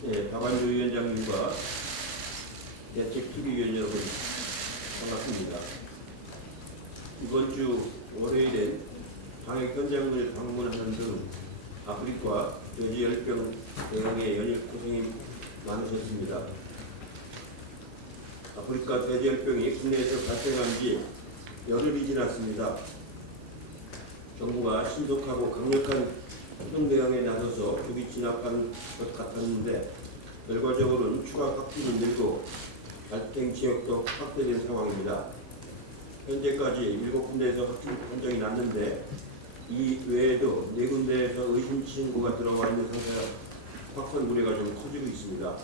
박완주 위원장님과 대책TV위원 여러분 반갑습니다. 이번 주 월요일에 방역 현장을 방문하는 등 아프리카 돼지열병 대응에 연일 고생이 많으셨습니다. 아프리카 돼지열병이 국내에서 발생한 지 열흘이 지났습니다. 정부가 신속하고 강력한 후동 대응에 나서서 조기 진압한 것 같았는데 결과적으로는 추가 확진이 늘고 발생 지역도 확대된 상황입니다. 현재까지 7군데에서 확진 판정이 났는데 이 외에도 4군데에서 의심 신고가 들어와 있는 상태라 확산 우려가 좀 커지고 있습니다.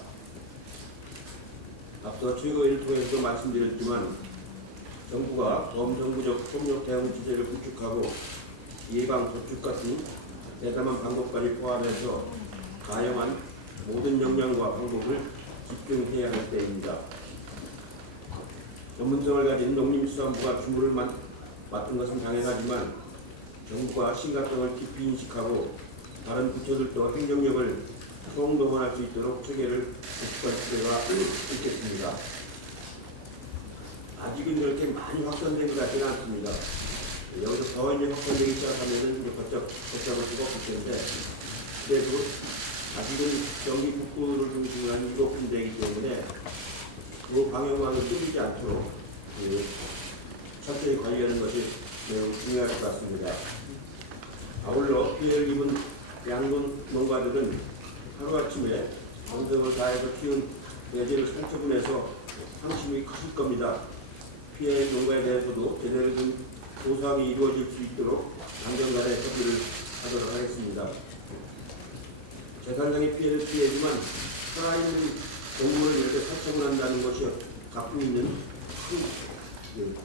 앞서 최고위를 통해서도 말씀드렸지만 정부가 범정부적 폭력 대응 체제를 구축하고 예방 저축 같은 대담한 방법까지 포함해서 다양한 모든 역량과 방법을 집중해야 할 때입니다. 전문성을 가진 농림수산부가 주무를 맡은 것은 당연하지만 정부가 심각성을 깊이 인식하고 다른 부처들도 행정력을 총동원할 수 있도록 체계를 구축할 필요가 있겠습니다. 아직은 그렇게 많이 확산된 것 같지는 않습니다. 여기서 더 이제 확산되기 시작하면은 이제 걷잡을 수가 없을 텐데, 그래도 아직은 경기 북부를 중심으로 한 7군데이기 때문에 그 방역망을 뚫리지 않도록 철저히 관리하는 것이 매우 중요할 것 같습니다. 아울러 피해를 입은 양돈 농가들은 하루아침에 정성을 다해서 키운 돼지를 상처분해서 상심이 크실 겁니다. 피해 농가에 대해서도 제대로 된 보상이 이루어질 수 있도록 당정간에 협의를 하도록 하겠습니다. 재산상의 피해를 피해지만 살아있는 동물을 이렇게 상처분한다는 것이 갖고 있는 큰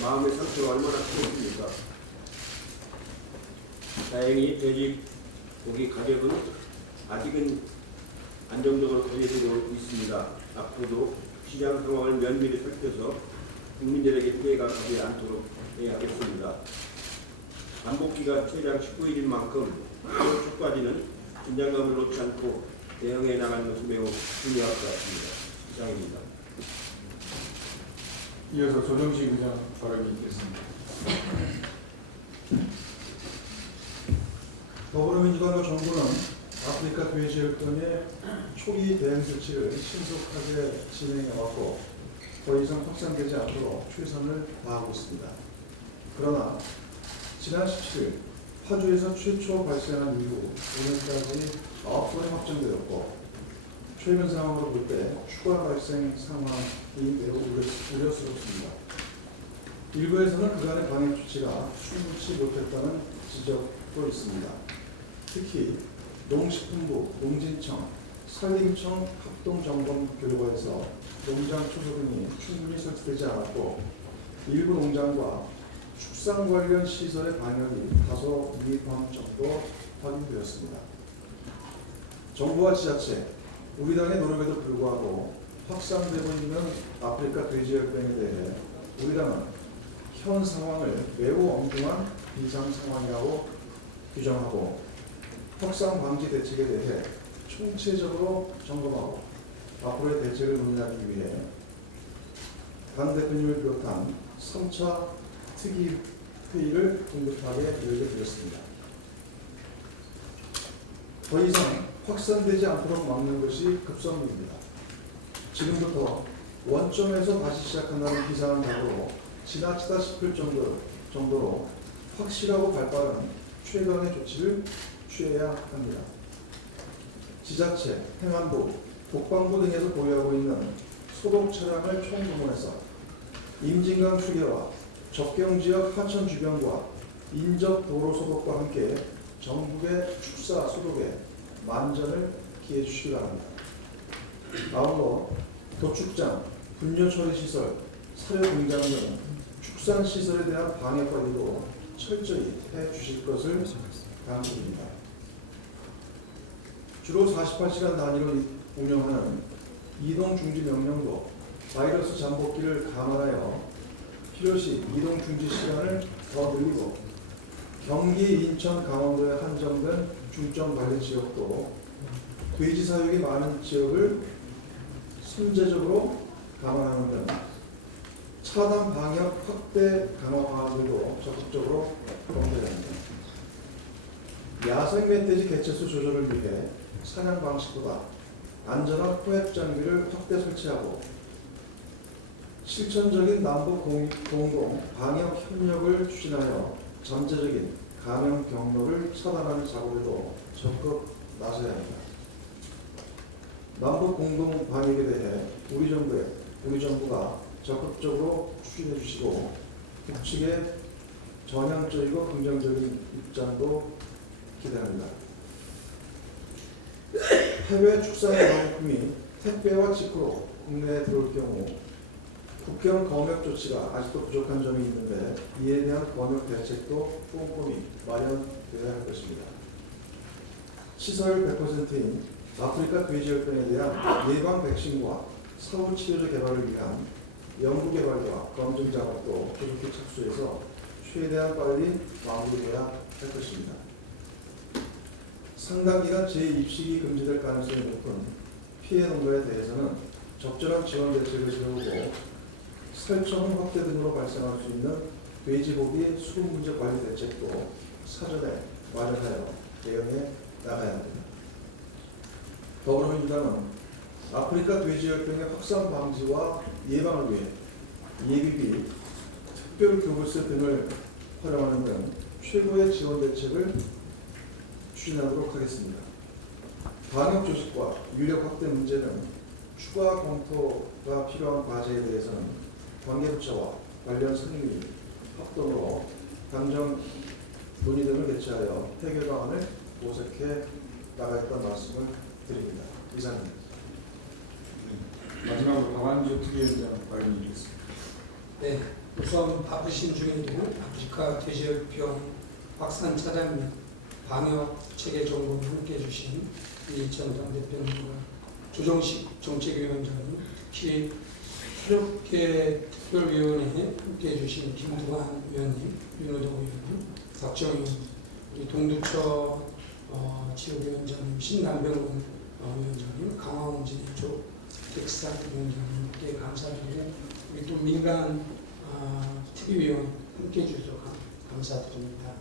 마음의 상처가 얼마나 크겠습니까? 다행히 돼지 고기 가격은 아직은 안정적으로 관리되고 있습니다. 앞으로도 시장 상황을 면밀히 살펴서 국민들에게 피해가 가지 않도록 해야 하겠습니다. 반복기가 최장 19일인 만큼 10월 초까지는 긴장감을 놓지 않고 대응해 나가는 것이 매우 중요할 것 같습니다. 이상입니다. 이어서 조정식 의장 발언이 있겠습니다. 더불어민주당과 정부는 아프리카 돼지열병의 초기 대응 조치를 신속하게 진행해왔고 더 이상 확산되지 않도록 최선을 다하고 있습니다. 그러나 지난 17일 파주에서 최초 발생한 이후 오늘까지 9번이 확정되었고 최근 상황으로 볼 때 추가 발생 상황이 매우 우려스럽습니다. 일부에서는 그간의 방역 조치가 충분치 못했다는 지적도 있습니다. 특히 농식품부, 농진청, 산림청 합동점검 결과에서 농장 초소 등이 충분히 설치되지 않았고 일부 농장과 축산 관련 시설의 방역이 다소 미흡한 점도 확인되었습니다. 정부와 지자체, 우리 당의 노력에도 불구하고 확산되고 있는 아프리카 돼지열병에 대해 우리 당은 현 상황을 매우 엄중한 비상 상황이라고 규정하고 확산 방지 대책에 대해 총체적으로 점검하고 앞으로의 대책을 논의하기 위해 당 대표님을 비롯한 3차 특위 회의를 긴급하게 열게 되었습니다. 더 이상 확산되지 않도록 막는 것이 급선무입니다. 지금부터 원점에서 다시 시작한다는 비상한 각오로 지나치다 싶을 정도로 확실하고 발빠른 최강의 조치를 취해야 합니다. 지자체, 행안부, 국방부 등에서 보유하고 있는 소독 차량을 총동원해서 임진강 휴게와 접경지역 하천 주변과 인접 도로 소독과 함께 전국의 축사 소독에 만전을 기해 주시기 바랍니다. 아울러 도축장, 분뇨 처리 시설, 사료 공장 등 축산 시설에 대한 방역 관리도 철저히 해 주실 것을 당부드립니다. 주로 48시간 단위로 운영하는 이동 중지 명령도 바이러스 잠복기를 감안하여 필요시 이동 중지 시간을 더 늘리고 경기, 인천, 강원도에 한정된 중점 관리 지역도 돼지 사육이 많은 지역을 선제적으로 감안하는 등 차단 방역 확대 강화 방안들도 적극적으로 검토해야 합니다. 야생 멧돼지 개체수 조절을 위해 사냥 방식보다 안전한 포획 장비를 확대 설치하고 실천적인 남북 공동 방역 협력을 추진하여 잠재적인 감염 경로를 차단하는 작업에도 적극 나서야 합니다. 남북 공동 방역에 대해 우리 정부가 적극적으로 추진해 주시고 북측의 전향적이고 긍정적인 입장도 기대합니다. 해외 축산의 명품이 택배와 직구로 국내에 들어올 경우 국경 검역 조치가 아직도 부족한 점이 있는데 이에 대한 검역 대책도 꼼꼼히 마련되어야 할 것입니다. 시설 100%인 아프리카 돼지열병에 대한 예방 백신과 사후 치료제 개발을 위한 연구 개발과 검증 작업도 조속히 착수해서 최대한 빨리 마무리돼야 할 것입니다. 상당 기간 재입식이 금지될 가능성이 높은 피해 농가에 대해서는 적절한 지원 대책을 세우고 살처분 확대 등으로 발생할 수 있는 돼지고기 수급 문제 관리 대책도 사전에 마련하여 대응해 나가야 합니다. 더불어민주당은 아프리카 돼지열병의 확산 방지와 예방을 위해 예비비, 특별교부세 등을 활용하는 등 최고의 지원 대책을 추진하도록 하겠습니다. 방역 조직과 인력 확대 문제는 추가 검토가 필요한 과제에 대해서는 관계부처와 관련 상임위 합동으로 당정 논의 등을 개최하여 해결 방안을 모색해 나가겠다는 말씀을 드립니다. 이상입니다. 마지막으로 박완주 특위위원장 발언이 있겠습니다. 네, 우선 바쁘신 중에도 아프리카 돼지열병 확산 차단 및 방역 체계 정보를 함께해 주신 이전 당대표님과 조정식 정책위원장님, 특히 새롭게 특별위원회에 함께해 주신 김두관 위원님, 윤호동 위원님, 박정희 우리 동두처 지역위원장님, 신남병원 위원장님, 강화원진 쪽 텍사 위원장님께 감사드리고 우리 또 민간 특위위원 함께해 주셔서 감사드립니다.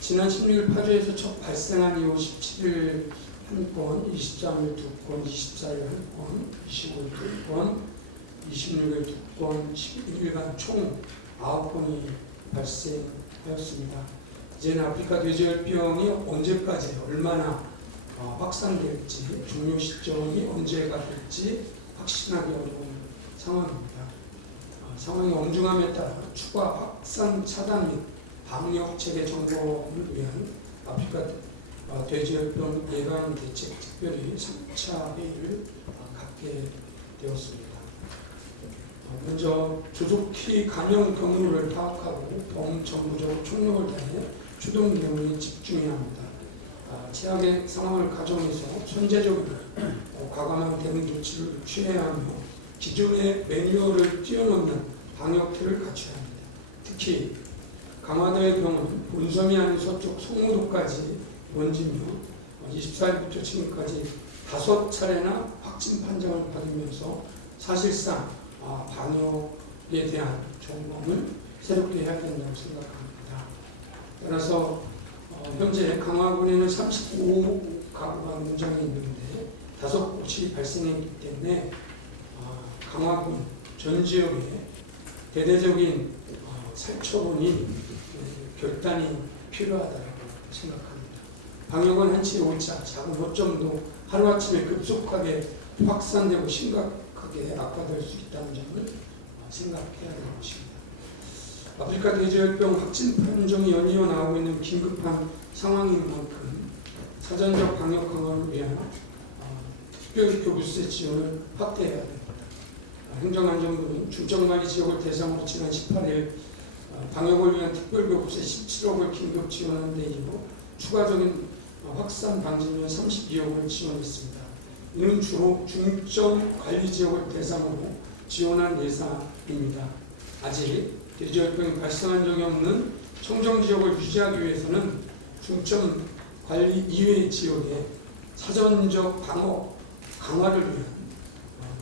지난 16일 파주에서 첫 발생한 이후 17일 1건, 23일 2건, 24일 1건, 25일 2건, 26일 2건, 11일간 총 9건이 발생하였습니다. 이제는 아프리카 돼지열병이 언제까지 얼마나 확산될지, 종료 시점이 언제가 될지 확신하기 어려운 상황입니다. 상황이 엄중함에 따라 추가 확산 차단 및 방역 체계 정보를 위한 아프리카 돼지열병 예방 대책 특별히 3차 회의를 갖게 되었습니다. 먼저 조속히 감염 경로를 파악하고 범정부적 총력을 다해 추동 대응에 집중해야 합니다. 최악의 상황을 가정해서 선제적으로 과감한 대응 조치를 취해야 하며 기존의 매뉴얼을 뛰어넘는 방역틀을 갖춰야 합니다. 특히 강화도의 경우는 본섬이 아닌 서쪽 송호도까지 번지며 24일부터 지금까지 5차례나 확진 판정을 받으면서 사실상 방역에 대한 점검을 새롭게 해야 된다고 생각합니다. 따라서 현재 강화군에는 35가구가 문장에 있는데 5곳이 발생했기 때문에 강화군 전 지역에 대대적인 살처분이 결단이 필요하다고 생각합니다. 방역은 한치의 오차, 작은 호점도 하루아침에 급속하게 확산되고 심각하게 악화될 수 있다는 점을 생각해야 되는 것입니다. 아프리카 돼지열병 확진 판정이 연이어 나오고 있는 긴급한 상황인 만큼 사전적 방역 강화를 위한 특별교부세 지원을 확대해야 됩니다. 행정안전부는 중점관리 지역을 대상으로 지난 18일 방역을 위한 특별교부세 17억을 긴급 지원한 데 이어 추가적인 확산 방지면 32억을 지원했습니다. 이는 주로 중점관리 지역을 대상으로 지원한 예산입니다. 아직 돼지열병이 발생한 적이 없는 청정지역을 유지하기 위해서는 중점관리 이외의 지역에 사전적 방어 강화를 위한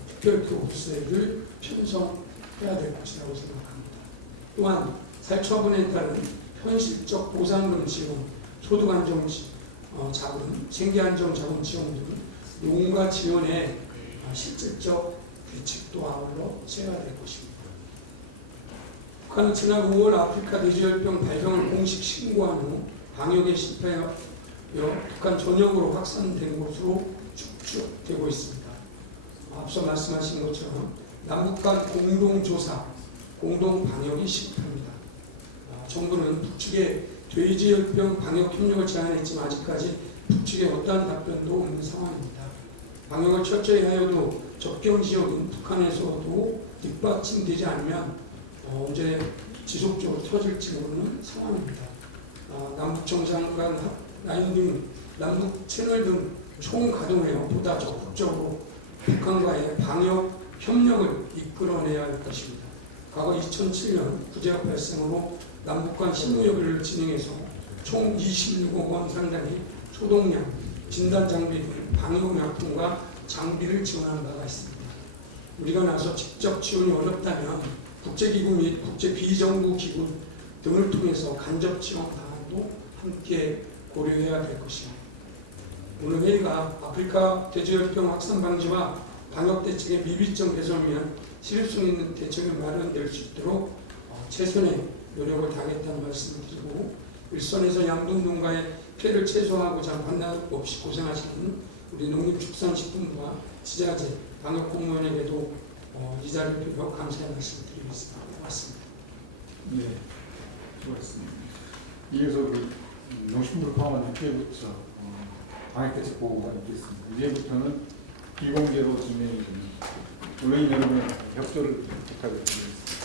특별교부세를 편성해야 될 것이라고 생각합니다. 또한 살처분에 따른 현실적 보상금 지원, 소득안정 자금, 생계안정 자금 지원 등 노무과 지원에 실질적 규칙도 아울러 세워야 될 것입니다. 북한은 지난 5월 아프리카 돼지열병 발병을 공식 신고한 후 방역에 실패하여 북한 전역으로 확산된 것으로 추측되고 있습니다. 앞서 말씀하신 것처럼 남북 간 공동조사, 공동방역이 시급합니다. 정부는 북측에 돼지열병 방역 협력을 제안했지만 아직까지 북측에 어떠한 답변도 없는 상황입니다. 방역을 철저히 하여도 접경 지역인 북한에서도 뒷받침되지 않으면 언제 지속적으로 터질지 모르는 상황입니다. 남북 정상 간 라인 등 남북 채널 등 총가동하여 보다 적극적으로 북한과의 방역 협력을 이끌어내야 할 것입니다. 과거 2007년 구제역 발생으로 남북 간 실무협의를 진행해서 총 26억 원 상당의 소독약, 진단장비 등 방역약품과 장비를 지원한 바가 있습니다. 우리가 나서 직접 지원이 어렵다면 국제기구 및 국제비정부기구 등을 통해서 간접 지원 방안도 함께 고려해야 될 것입니다. 오늘 회의가 아프리카 돼지열병 확산 방지와 방역 대책의 미비점 개선을 위한 실효성 있는 대책이 마련될 수 있도록 최선의 노력을 다하겠다는 말씀을 드리고, 일선에서 양동농가의 피해를 최소화하고자 반납 없이 고생하시는 우리 농림축산식품부와 지자체, 방역 공무원에게도 이 자리를 빌어 감사의 말씀을 드리겠습니다. 고맙습니다. 네, 수고하셨습니다. 이어서 그 농식물을 포함한 학교부터 방역대책 보고가 있겠습니다. 이제부터는 비공개로 진행이 됩니다. 의뢰인 여러분의 협조를 부탁드리겠습니다.